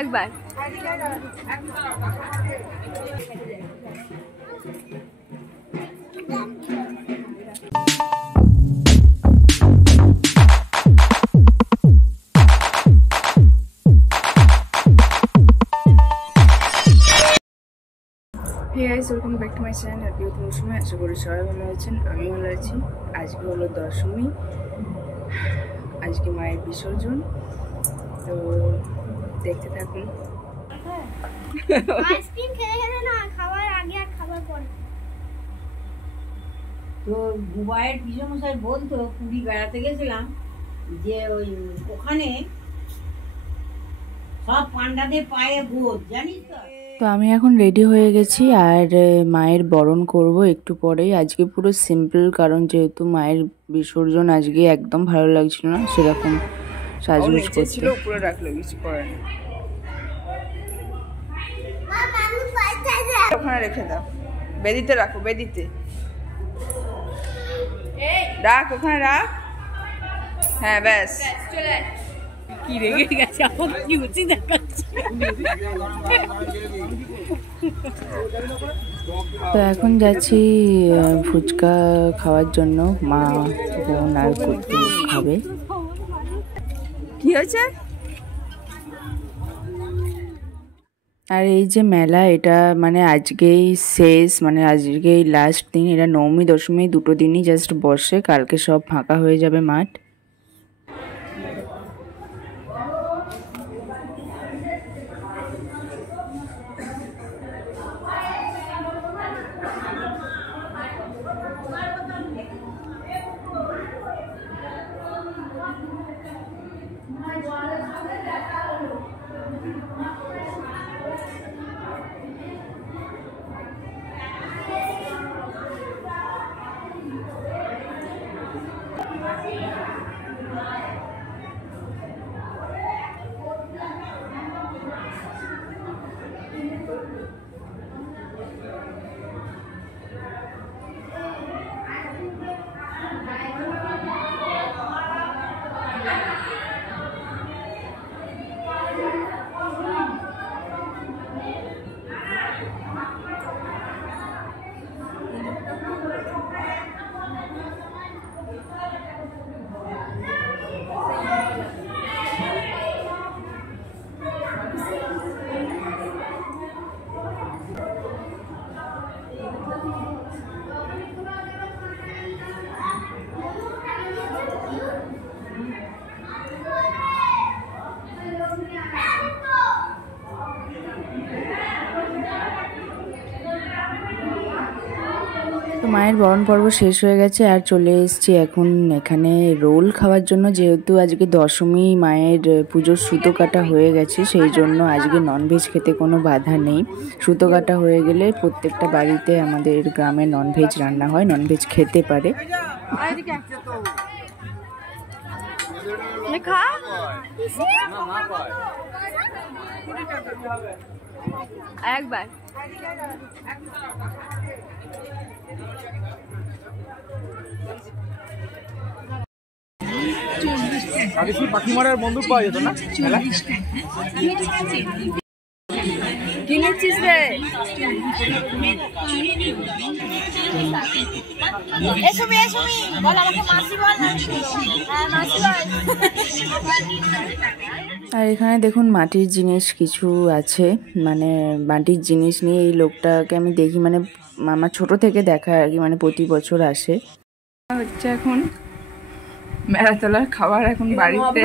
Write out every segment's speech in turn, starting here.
একবার Hey guys, welcome back to my channel. Happy নতুন সময় আশা করি সবাই ভালো আছেন। আমি ভালো আছি। আজকে হলো দশমী, আজকে মায়ের বিসর্জন, তো দেখতে থাকুন। আইসক্রিম খেয়ে খেলে না খাবার আগে আর খাবার পরে। তো বুবাইয়ের পিসমশাই বলতো পুরী বেড়াতে গেছিলাম যে ওই ওখানে সব পান্ডাদের পায়ে গোদ, জানিস তো? তো আমি এখন রেডি হয়ে গেছি আর মায়ের বরণ করব একটু পরেই। আজকে পুরো সিম্পল, কারণ যেহেতু মায়ের বিসর্জন আজকে একদম ভালো লাগছিল না সেরকম সাজগোজ করতে। উপরে রাখলো কিছু করার নেই, ওখানে রেখে দাও, বেদিতে রাখো, বেদিতে রাখ, ওখানে রাখ। হ্যাঁ ব্যাস, চলে কি রেগে গেছে, আমাকে কি উচিত দেখাচ্ছে। তো এখন যাচ্ছি ফুচকা খাওয়ার জন্য, মা বোন আর কুট্টু খাবে। কি হয়েছে? আর এই যে মেলা, এটা মানে আজকেই শেষ, মানে আজকেই লাস্ট দিন। এটা নবমী দশমী দুটো দিনই জাস্ট বসে, কালকে সব ফাঁকা হয়ে যাবে মাঠ। তো মায়ের বরণ পর্ব শেষ হয়ে গেছে আর চলে এসেছি এখন এখানে রোল খাওয়ার জন্য। যেহেতু আজকে দশমী, মায়ের পুজোর সুতো কাটা হয়ে গেছে, সেই জন্য আজকে ননভেজ খেতে কোনো বাধা নেই। সুতো কাটা হয়ে গেলে প্রত্যেকটা বাড়িতে আমাদের গ্রামে ননভেজ রান্না হয়, ননভেজ খেতে পারে। একবার আগে কি পাখি মারার বন্দুক পাওয়া যেত না? কিনেছিস রে? আর এখানে দেখুন মাটির জিনিস কিছু আছে, মানে মাটির জিনিস নিয়ে এই লোকটাকে আমি দেখি, মানে আমার ছোট থেকে দেখা আর কি, মানে প্রতি বছর আসে। হচ্ছে এখন মেলাতলার খাবার, এখন বাড়িতে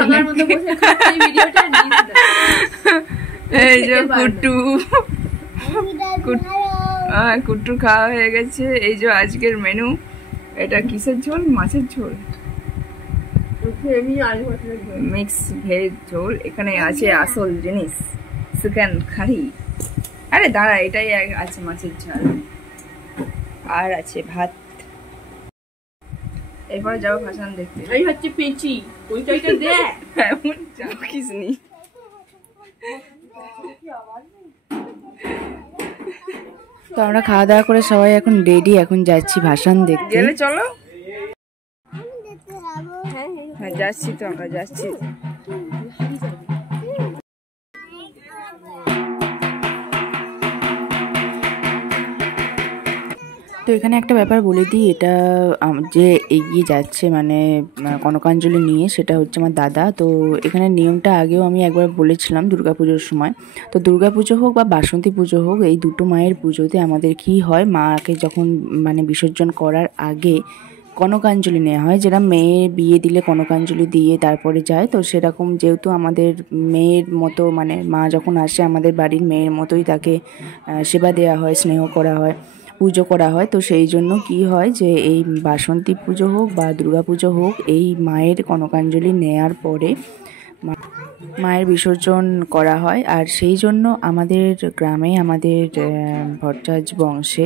এই যে কুট্টু খাওয়া হয়ে গেছে। এই যে আজকের মেনু, এটা কিসের ঝোল? মাছের ঝোল, মিক্স ভেজ ঝোল। এখানে আছে আসল জিনিস, চিকেন কারি। আরে দাঁড়া, এটাই আছে মাছের ঝাল, আর আছে ভাত। এরপরে যাবো ভাসান দেখতে। এই হচ্ছে পেঁচি, ওইটা দেখ, এমন যাও কিছু নেই। তো আমরা খাওয়া দাওয়া করে সবাই এখন রেডি, এখন যাচ্ছি ভাসান দেখতে। গেলে চলো। হ্যাঁ যাচ্ছি, তো আমরা যাচ্ছি। তো এখানে একটা ব্যাপার বলে দিই, এটা যে এগিয়ে যাচ্ছে মানে কনকাঞ্জলি নিয়ে, সেটা হচ্ছে আমার দাদা। তো এখানে নিয়মটা আগেও আমি একবার বলেছিলাম দুর্গাপুজোর সময়। তো দুর্গাপুজো হোক বা বাসন্তী পুজো হোক, এই দুটো মায়ের পুজোতে আমাদের কি হয়, মাকে যখন মানে বিসর্জন করার আগে কনকাঞ্জলি নেওয়া হয়, যেটা মেয়ে বিয়ে দিলে কনকাঞ্জলি দিয়ে তারপরে যায়। তো সেরকম যেহেতু আমাদের মেয়ের মতো মানে মা যখন আসে আমাদের বাড়ির মেয়ের মতোই তাকে সেবা দেওয়া হয়, স্নেহ করা হয়, পুজো করা হয়। তো সেই জন্য কি হয় যে এই বাসন্তী পুজো হোক বা দুর্গা পুজো হোক, এই মায়ের কনকাঞ্জলি নেয়ার পরে মায়ের বিসর্জন করা হয়। আর সেই জন্য আমাদের গ্রামে, আমাদের ভট্টাচ বংশে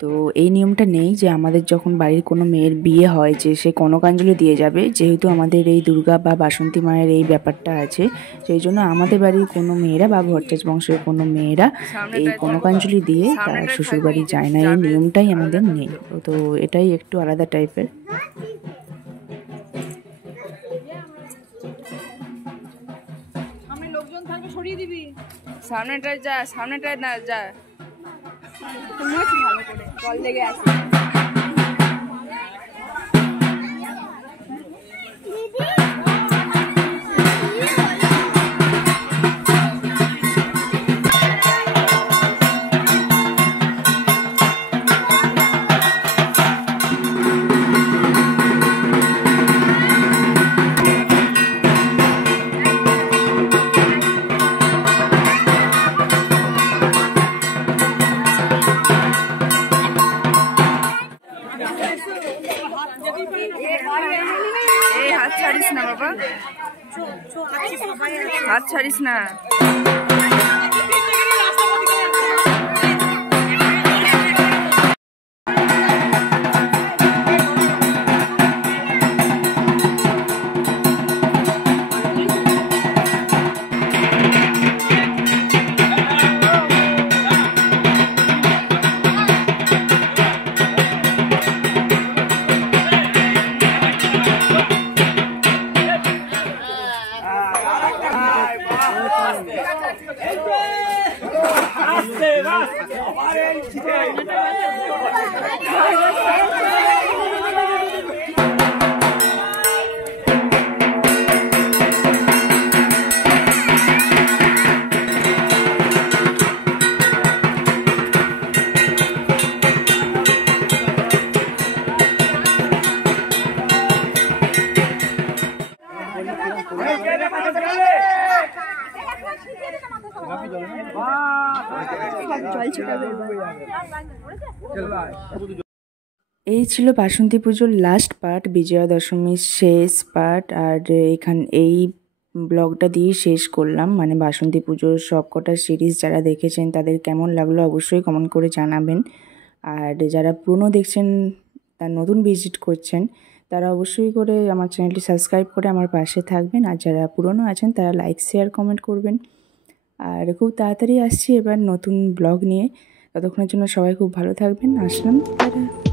তো এই নিয়মটা নেই যে আমাদের যখন বাড়ির কোনো মেয়ের বিয়ে হয় যে সে কনকাঞ্জলি দিয়ে যাবে। যেহেতু আমাদের এই দুর্গা বা বাসন্তী মায়ের এই ব্যাপারটা আছে, সেই জন্য আমাদের বাড়ির কোনো মেয়েরা বা ভট্টাচ বংশের কোনো মেয়েরা এই কনকাঞ্জলি দিয়ে তার শ্বশুরবাড়ি যায় না, এই নিয়মটাই আমাদের নেই। তো এটাই একটু আলাদা টাইপের। লোকজন থাকবে, সরিয়ে দিবি। সামনেটায় যা, সামনেটায় না যা, ভালো করে জল লেগে আছে। এই হাত ছাড়িস না বাবা, হাত ছাড়িস না। এই ছিল বাসন্তী পুজোর লাস্ট পার্ট, বিজয়া দশমীর শেষ পার্ট। আর এই ব্লগটা দিয়ে শেষ করলাম। মানে বাসন্তী পুজোর সব কটা সিরিজ যারা দেখেছেন তাদের কেমন লাগলো অবশ্যই কমেন্ট করে জানাবেন। আর যারা পুরনো দেখছেন, তার নতুন ভিজিট করছেন, তারা অবশ্যই করে আমার চ্যানেলটি সাবস্ক্রাইব করে আমার পাশে থাকবেন। আর যারা পুরনো আছেন তারা লাইক, শেয়ার, কমেন্ট করবেন। আর খুব তাড়াতাড়ি আসছি এবার নতুন ব্লগ নিয়ে। ততক্ষণের জন্য সবাই খুব ভালো থাকবেন। আসলাম, টাটা।